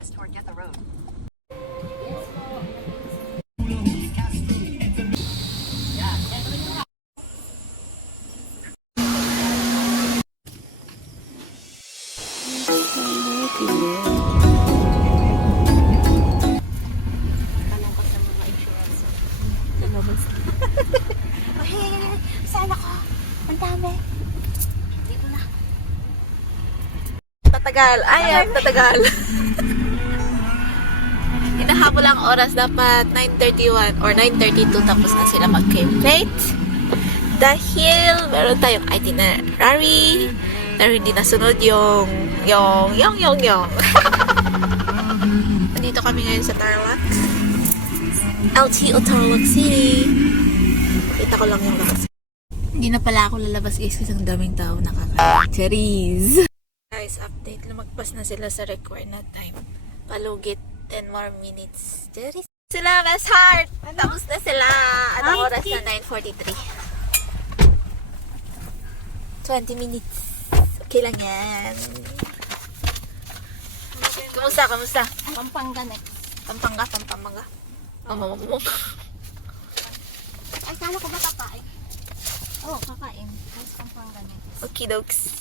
Toward get the road. Tanong ko sa mga insurance. Lumabas. Oh, hey, saan ako? Ang dami. Dito na. Tatagal. Ay, tatagal. Hinahabol ang oras. Dapat 9:31 or 9:32 tapos na sila mag-plate. Dahil meron tayong itinerary na hindi nasunod yung Nandito kami ngayon sa Tarlac. LTO Tarlac City. Kita ko lang yung labas. Hindi na pala ako lalabas guys kasi ang daming tao nakakain. Cherries! Guys, update. Lumagpas na sila sa required na time. Palugit 10 more minutes. Cherries! Sila, best heart! Tapos na sila. Anong oras na? 9:43. 20 minutes. Okay lang yan. Kamusta? Kamusta? Pampanga next. Pampanga. Mamamamo. Ay, kala ko ba kakain? Oo, kakain. Tapos Pampanga next. Okay, dokes.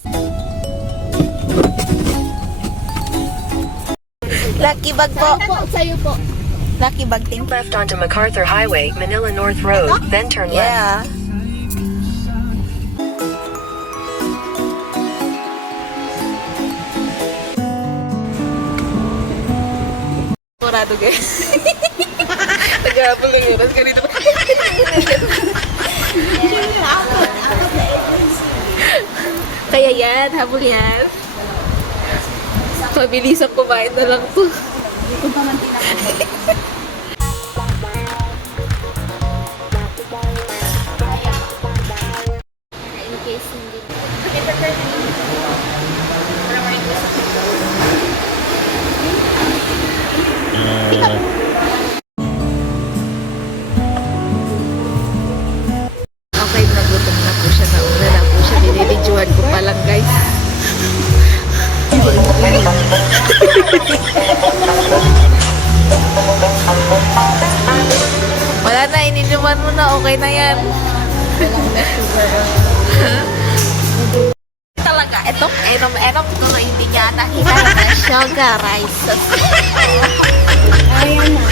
Lucky bag po. Sa'yo po. Lucky bag team. Left onto MacArthur Highway, Manila North Road, then turn left. Yeah. Sigurado guys. Nag-aabol ng oras. Ganito ba? Kaya yan, habol yan. Pabilisang kumain na lang po. In case hindi. Okay, nagutom na po siya. Nauna na po siya. Nililidjuhan ko pa lang guys. Wala na, ininuman mo na. Okay na yan. Talaga, itong enom ko na hindi niya nakikala na sugar rice. Ayan na.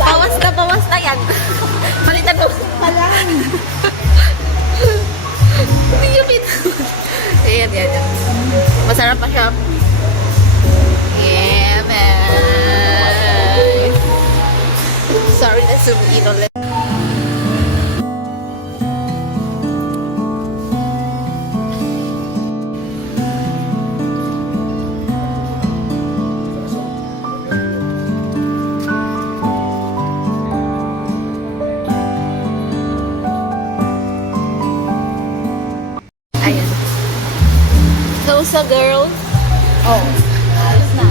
Bawas na yan. Palitan mo. Palang. Hindi yung Ayan, yan. Masarap pa siya. Yeah, man. Sorry na zoom in ulit. Ayan. So, girl. Oh. Ayos na.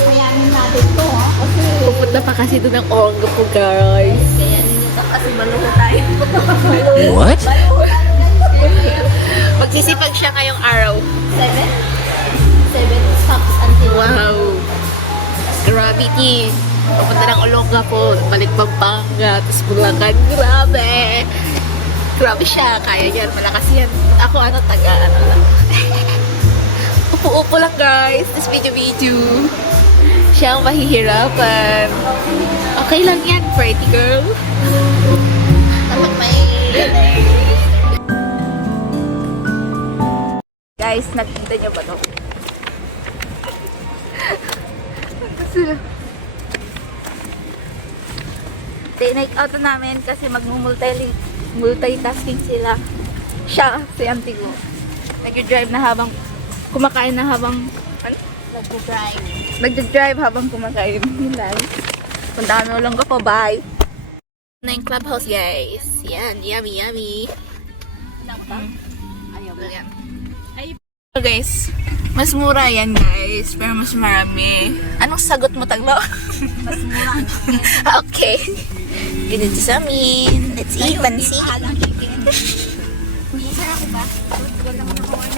Kayanin natin to, ha? Kasi Pupunta pa kasi doon ang orga po, guys. kayanin nyo to kasi maluho tayo. What? Magsisipag siya ngayong araw. 7 stops until Wow. Gravity. Pupunta ng Olonga po. Balik Pampanga. Tapos Bulacan. Grabe. Grabe siya. Kaya yan. Malakas yan. Ako taga lang. Upo-upo lang guys. Tapos video-video. Siya ang mahihirapan. Okay lang yan, pretty girl. Kapag may Guys, nakita niyo ba ito? Tinake out na namin kasi multitasking sila. Siya, si auntie ko. Nag-drive na habang kumakain na habang nag-drive. nag-drive habang kumakain. Yun lang. Punta kami ulang ko. Bye! Na yung clubhouse, guys. Yan, yummy. Lang ba? Ayaw ba? Yan. So guys, mas mura yan guys, pero mas marami. Anong sagot mo, Taglo? Mas mura. Okay. Ganito sa amin. Let's eat pansit. Masarap ba?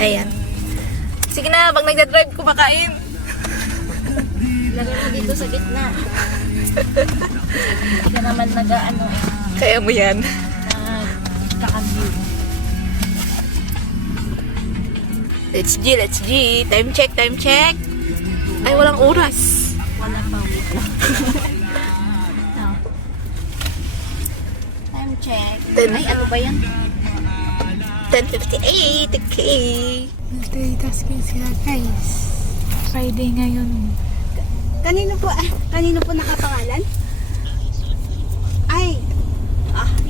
Ayan. Sige na, pag nagdadrive, kumakain. Lagay mo dito sa gitna. Hindi ka naman nag-ano eh. Kaya mo yan. Kakambyo. Let's G, let's G. Time check, time check. Ay, walang oras. Wala pa. No. Time check. Ay, ano ba yan? 10:58, okay. Multitasking sila, guys. Friday ngayon. Kanino po nakapangalan? Ay.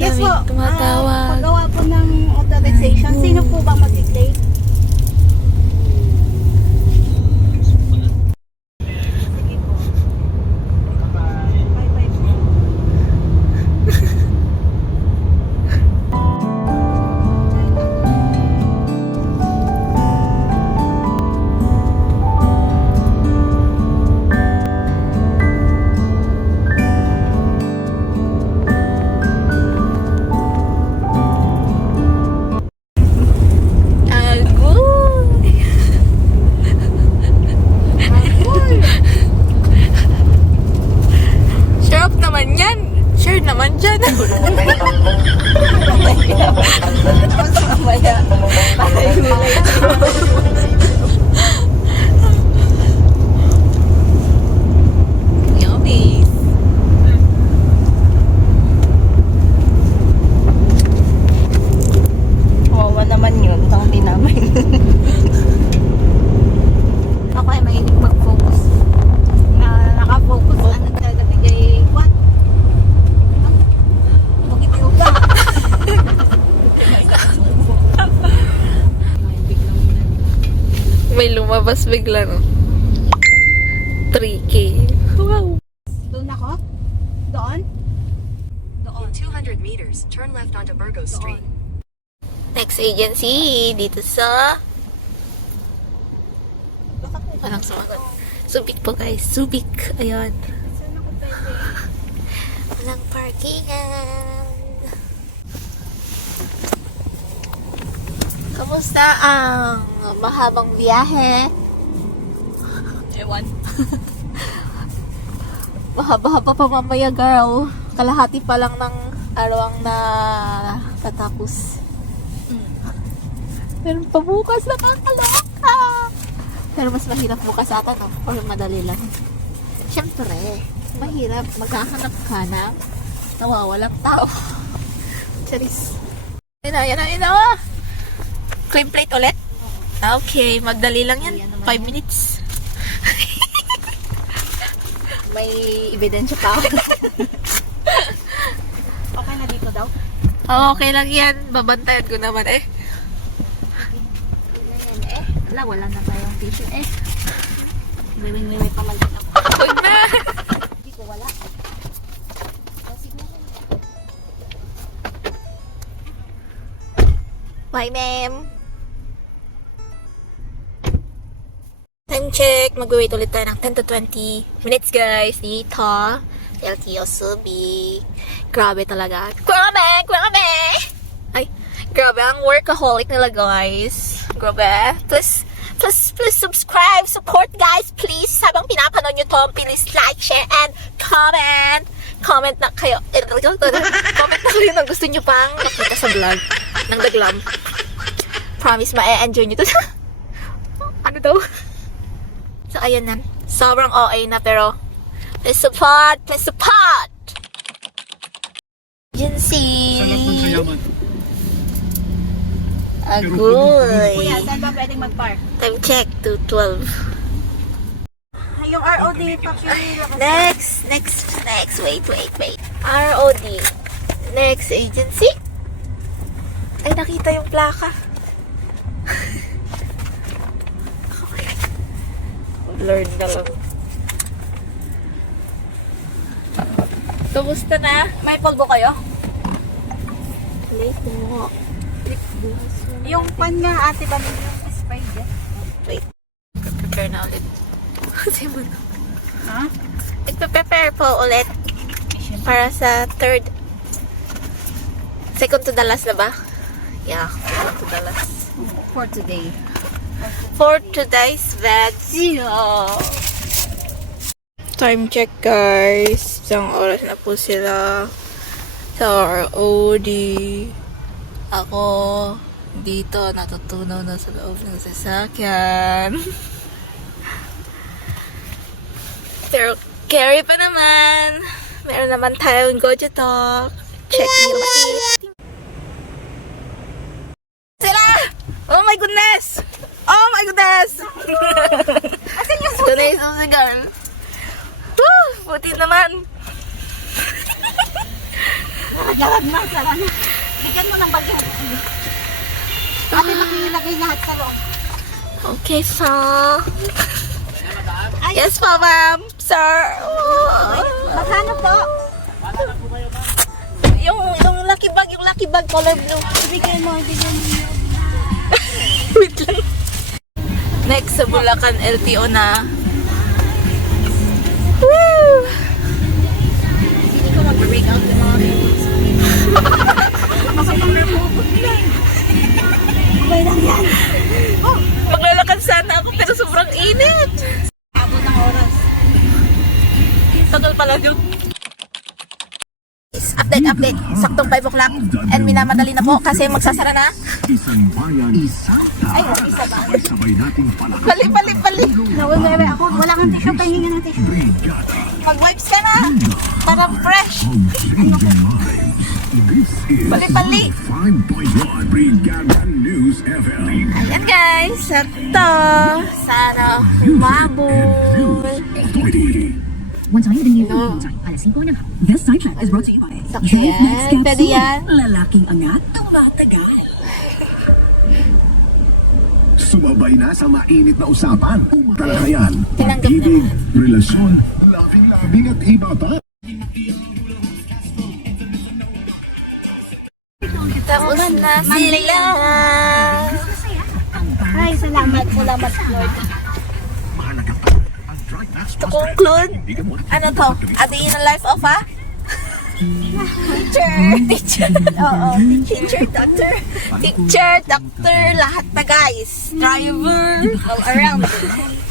Yes Daming po. tumatawag. Paggawa po ng authorization. Sino po ba mag-claim? Sige po. Bye-bye po. Agoy! Sharp naman yan. Sure naman dyan. Mamaya. Yummy. Wawa naman yun. Itong dinamay. Ako ay mahilig mag-focus. Naka-focus. Ano talaga bigay what? Bugitiw ka. May lumabas bigla, no? 3K. Wow. Doon ako? Doon? In 200 meters, turn left onto Burgos Street. Next agency, dito sa... Walang sumagot. Subic po, guys. Subic. Ayan. Saan ako pwede? Walang parkingan. Kamusta ang mahabang biyahe? Ewan. Mahaba-haba pa mamaya, girl. Kalahati pa lang ng araw ang na tatapos. Meron pa bukas, nakakaloka. Pero mas mahirap bukas ata, no? Or madali lang. Siyempre, mahirap. Maghahanap ka ng nawawalang tao. Charis. Yan na. Cream plate ulit? Okay, magdali lang yan. 5 minutes. May ebidensya pa ako. Okay na dito daw? Okay lang yan. Babantayan ko naman eh. Ayan eh. Wala na tayong tissue eh. May pa man din ako. Huwag na. Hindi ko wala. Siguro. Bye, ma'am. Time check. Mag-wait ulit tayo ng 10 to 20 minutes, guys. Dito. LTO Subic. Grabe talaga. Grabe! Ay, grabe. Ang workaholic nila, guys. Grabe. Please subscribe. Support, guys. Please. Habang pinapanood nyo to, please like, share, and comment. Comment na kayo. Comment na kayo ng gusto nyo pang makita sa vlog ng Daglam. Promise, ma-enjoy nyo to. Ano daw? So, ayan na. Sobrang OA na, pero please support! Agency! Agoy! Kuya, saan ba pwedeng mag-park? Time check, 2:12. Yung ROD, pakilala kasi. Next. Wait. ROD. Next agency. Ay, nakita yung plaka. Lord na lang. Kamusta na? May polvo kayo? Late mo. Yung pan nga, ate ba yung expired? Wait. Prepare na ulit. Kasi mo na. Ha? Nagpe-prepare po ulit para sa second to the last na ba? Yeah, second to the last. For today. for today's video. Time check, guys. Isang oras na po sila sa ROD. Ako dito natutunaw na sa loob ng sasakyan. Pero carry pa naman. Meron naman tayong Gojo Talk. Check me out. Sila! Oh my goodness! Oh my goodness! Asan yung puti? Ito na yung susigal. Woo! Puti naman. Lawag na, sara na. Bigyan mo ng bagyo. Ate, makilagay lahat sa loob. Okay, so... Yes po, ma'am. Sir. Magkano po? Yung lucky bag, color blue. Bigyan mo. Wait lang. Next sa Bulacan LTO na. Woo! Hindi ko mag-break out ng mga pimples. Kasi yung remove lang. Okay lang yan. Maglalakad sana ako pero sobrang init. Abot ng oras. Tagal pala yun. Update. Saktong 5 o'clock. And minamadali na po kasi magsasara na. Isang bayan, isang Ay, isa ba? sabay nating palakad. Pali. Nawawala ako. Wala kang tissue. Pahinga ng tissue. Brigada, Mag-wipes ka na. Para fresh. home changing lives. This is Pali. 5.1 Brigada News FM. Ayan guys. Sakto. Sana humabol. Authority. Once I the new alas 5 ng hapon. This sidetrack is brought to you by Sakto yan. Pwede yan. Lalaking angat, tumatagal. Sumabay na sa mainit na usapan. Talakayan, Tinanggap pag-ibig, relasyon, labing-labing at iba pa. Tapos na sila. Ay, salamat, Lord. Mahalaga pa ang dry mask. To conclude, ano to? A day in the life of a teacher. Oo, teacher, doctor, lahat na guys. Driver, all around.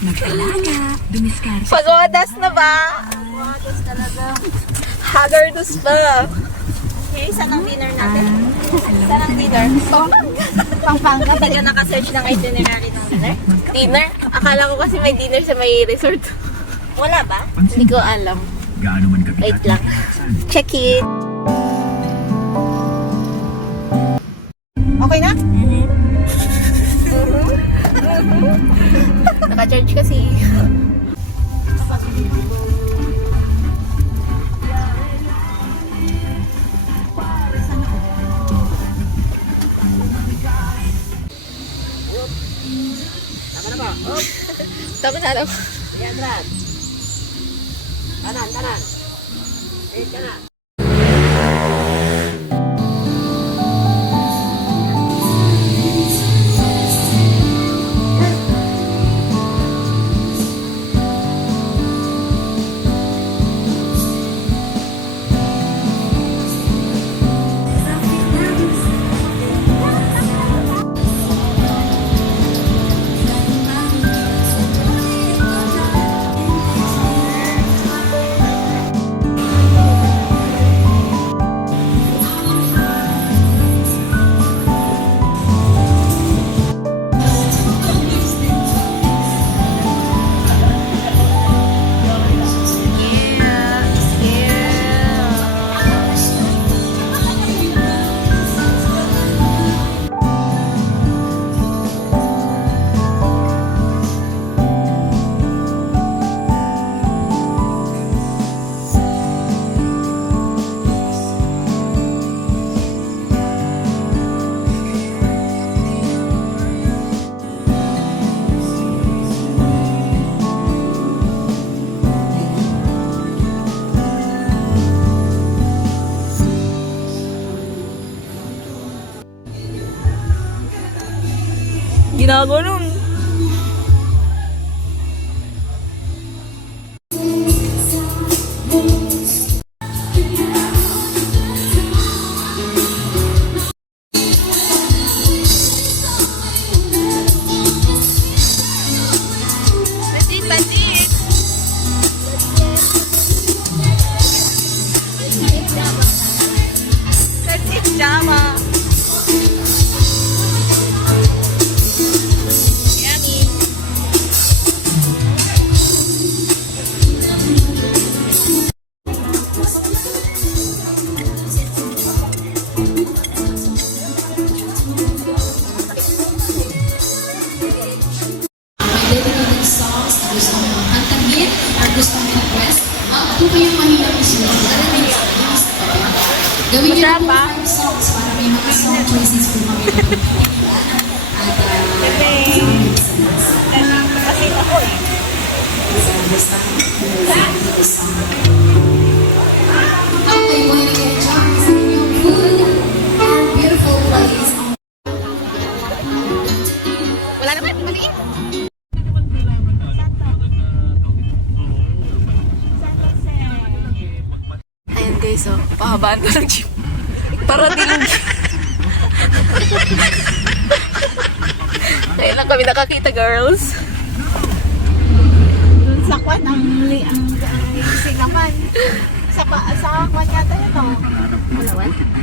Mag-alaga, dumiskar. Pagodas na ba? Hazardous pa. Okay, saan ang dinner natin? Saan ang dinner? Pampanga, baga naka-search ng itinerary ng dinner? Dinner? Akala ko kasi may dinner sa may resort. Wala ba? Hindi ko alam. Gaano man kabigat Wait lang. Check it. Okay na? Naka-charge kasi. Tama na lang. Tanan. Ginaganon. Pasit! Pasit Java! Yummy! Dedicated songs na gusto mo makantagin or gusto mo request, kung kayong mahirap isunod, narinig sa news. Gawin nyo na po 5 songs para may mga song choices po kami na Okay, when you get chance in your food, our beautiful place. Wala naman, maliit. Ayan guys, oh, pahabaan ko ng jeep. Para dilog. Ngayon lang kami nakakita, girls. Dun sa kwan, ang gising naman. Sa kwan yata yun, oh.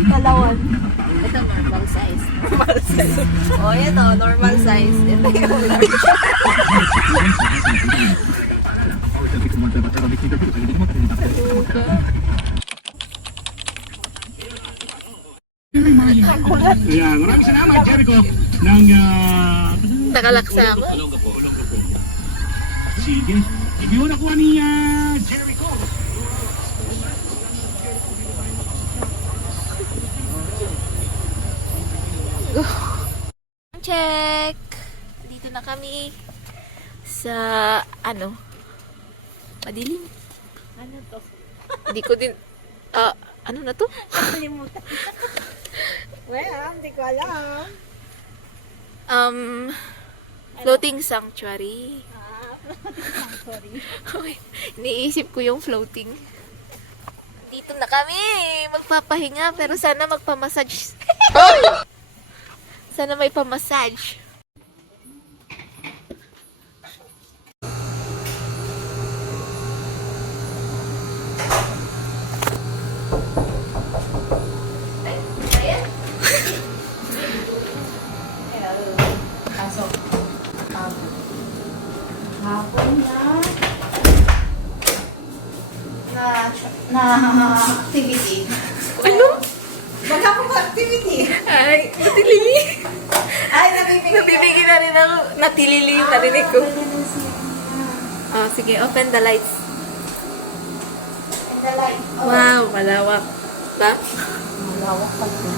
Dalawan. Ito normal size. Normal size. Oh, yan oh, normal size. Ito yung large. Ayan, maraming salamat, Jericho, ng Nakalaksa ako. sige. Hindi mo nakuha ni Jericho. Check! Dito na kami sa, ano, madilim. Ano to? Hindi ko din, ano na to? Nakalimutan. Well, hindi ko alam. Floating sanctuary. Sorry. Okay, iniisip ko yung floating. Dito na kami! Magpapahinga, pero sana magpamassage. Sana may pamassage. Hapon na activity. Ano? Maghapon ka activity. Ay, natilili. Ay, nabibigay. Nabibigay na rin ako. Natilili yung narinig ko. Oh, sige, open the lights. And the light. Oh, Wow, malawak. Ba? malawak pa ito.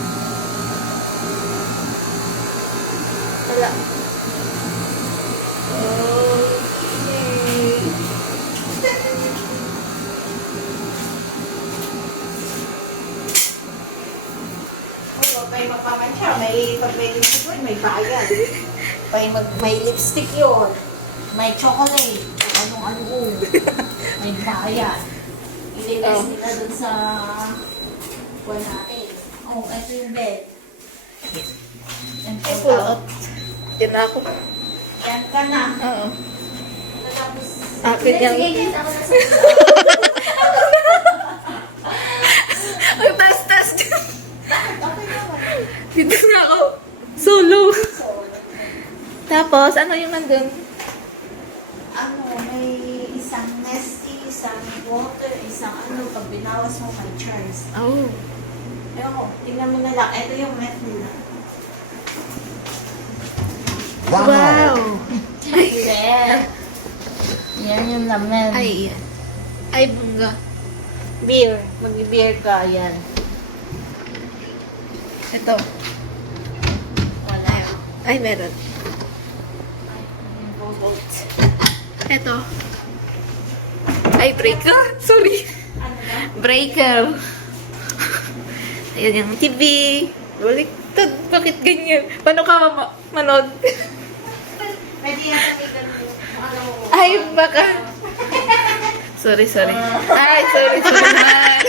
Wala. May magpamansya, may pag-lipstick yun, may bayad. May lipstick yun, may chocolate, anong-ano, may bayad. Ililess nila dun sa buwan natin. Oh, ito yung bed. And Pulot. Yan na ako. yan ka na. Oo. Tapos, Akin yan. sige, ako na sa Ang tas-tas. Okay naman. Dito na ako. Solo. Tapos, ano yung nandun? Ano, may isang nesty, isang water, isang ano, pag binawas mo may charge. Oh. Ewan ko, tingnan mo na lang. Ito yung net nila. Wow. Yeah. Yan yung laman. Ay, yan. Ay, bunga. Beer. Mag-beer ka, yan. Ito. Wala. Ay, meron. Yung robot. Ito. Ay, breaker. Sorry. Ano ba? Breaker. Ayan yung TV. Baliktad. Bakit ganyan? Paano ka manood? Pwede yan kami ganun. Alam mo. Ay, baka. Sorry. Ay, sorry naman.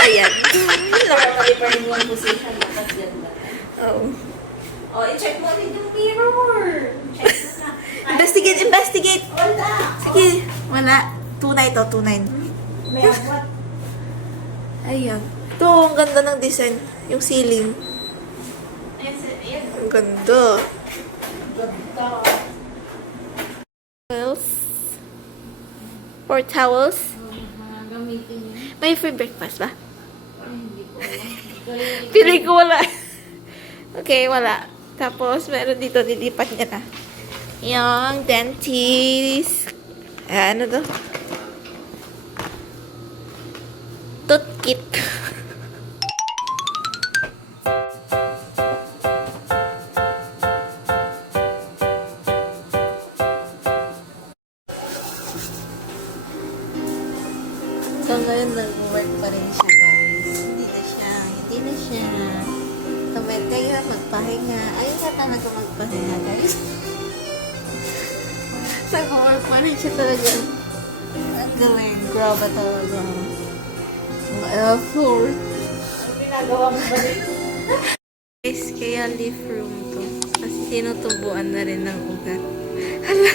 Ayan. Nakakaiba yung position. Dapat yan lang. Oh. Oh, i-check mo rin yung mirror. Check mo na. Investigate. Wala Wala. 2.9 to, 2.9. May abot. Ayan. Ito, ang ganda ng design. Yung ceiling. Ayan. Ang ganda. Towels. 4 towels. Gamitin niyo. May free breakfast ba? Pili ko wala. Okay, wala. Tapos, meron dito, nilipat niya na. Yung dentist. Ano to? Tooth kit. So, ngayon nag-work pa rin siya, guys. Hindi na siya. Tumetay na, magpahinga. Ayun na talaga magpahinga, guys. Nag-work pa rin siya talaga. Ang galing. Grabe talaga. Mga effort. Ginagawa mo ba rin? Guys, kaya leaf room to. Kasi tinutubuan na rin ng ugat. Hala.